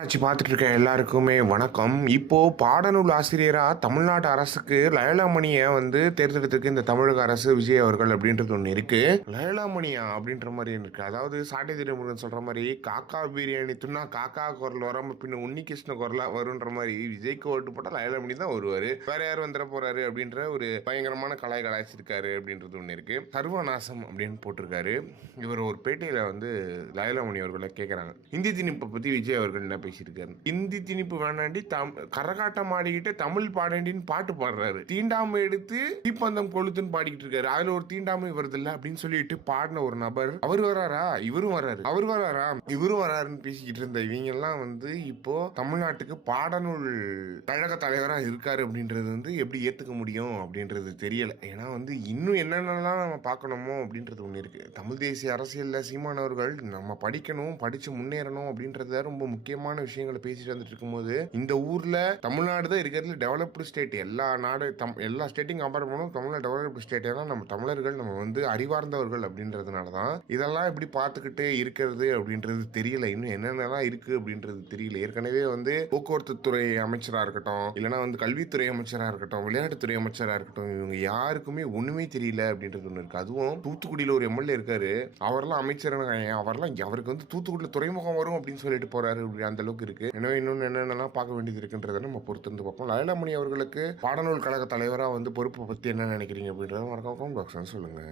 ஆச்சு பார்த்துட்டு இருக்க எல்லாருக்குமே வணக்கம். இப்போ பாடநூல் ஆசிரியரா தமிழ்நாடு அரசுக்கு லயலாமணியை தேர்ந்தெடுத்திருக்கு இந்த தமிழக அரசு. விஜய் அவர்கள் அப்படின்றது ஒன்று இருக்கு. லயலாமணியா அப்படின்ற மாதிரி இருக்கு. அதாவது சாட்டை திருமுருகன் சொல்ற மாதிரி காக்கா பிரியாணி துண்ணா காக்கா குரல் வராம பின்ன உன்னிகிருஷ்ண குரலா வருன்ற மாதிரி விஜய்க்கு ஓட்டு போட்டா லயலாமணி தான் வருவாரு. வேற யார் வந்துட போறாரு அப்படின்ற ஒரு பயங்கரமான கலாய்ச்சிருக்காரு அப்படின்றது ஒன்று இருக்கு. சர்வநாசம் அப்படின்னு போட்டிருக்காரு. இவர் ஒரு பேட்டியில லயலாமணி அவர்களை கேட்கிறாங்க, இந்தி திணிப்பை பத்தி விஜய் அவர்கள் என்ன பேசியிருக்காரு. இந்தி திணிப்பு வேணாண்டி கரகாட்டம் ஆடிக்கிட்டு தமிழ் பாடண்டின்னு பாட்டு பாடுறாரு. தீண்டாமை எடுத்து தீப்பந்தம் கொளுத்துன்னு பாடிக்கிட்டு இருக்காரு. அதுல ஒரு தீண்டாமை வருது இல்ல அப்படின்னு சொல்லிட்டு பாடின ஒரு நபர் அவர் வராரா, இவரும் வராரு, அவர் வராரா, இவரும் வராருன்னு பேசிக்கிட்டு இருந்த இவங்க எல்லாம் இப்போ தமிழ்நாட்டுக்கு பாடநூல் கழக தலைவரா இருக்காரு அப்படின்றது எப்படி ஏத்துக்க முடியும் அப்படின்றது தெரியல. ஏன்னா இன்னும் என்னென்னலாம் நம்ம பார்க்கணுமோ அப்படின்றது ஒண்ணு இருக்கு. தமிழ் தேசிய அரசியல்ல சீமானவர்கள் நம்ம படிக்கணும், படிச்சு முன்னேறணும் அப்படின்றத ரொம்ப முக்கியமான விஷயங்களை பேசிட்டு வந்துட்டு இருக்கும்போது இந்த ஊர்ல தமிழ்நாடு தான் இருக்கிறதுல டெவலப்டு ஸ்டேட். எல்லா ஸ்டேட்டையும் கம்பேர் பண்ணும் தமிழ்நாடு டெவலப்டு ஸ்டேட். ஏன்னா நம்ம தமிழர்கள் நம்ம அறிவார்ந்தவர்கள் அப்படின்றதுனாலதான் இதெல்லாம் எப்படி பார்த்துக்கிட்டு இருக்கிறது அப்படின்றது தெரியல. இன்னும் என்னென்னலாம் இருக்கு அப்படின்றது தெரியல. ஏற்கனவே போக்குவரத்து துறை அமைச்சரா இருக்கட்டும், இல்லைன்னா கல்வித்துறை அமைச்சரா இருக்கட்டும், விளையாட்டுத்துறை அமைச்சரா இருக்கட்டும், இவங்க யாருக்குமே ஒண்ணுமே தெரியல அப்படின்றது ஒண்ணு இருக்கு. அதுவும் தூத்துக்குடியில ஒரு எம்எல்ஏ இருக்காரு. அவரெல்லாம் அமைச்சர், அவருக்கு தூத்துக்குடியில துறைமுகம் வரும் அப்படின்னு சொல்லிட்டு போறாரு. அந்த அளவுக்கு இருக்கு. எனவே இன்னொன்று என்னென்னலாம் பார்க்க வேண்டியது இருக்குன்றதை நம்ம பொறுத்து வந்து பார்ப்போம். லயலாமணி அவர்களுக்கு பாடநூல் கழக தலைவராக பொறுப்பை பற்றி என்ன நினைக்கிறீங்க அப்படின்றத மறக்காம சொல்லுங்க.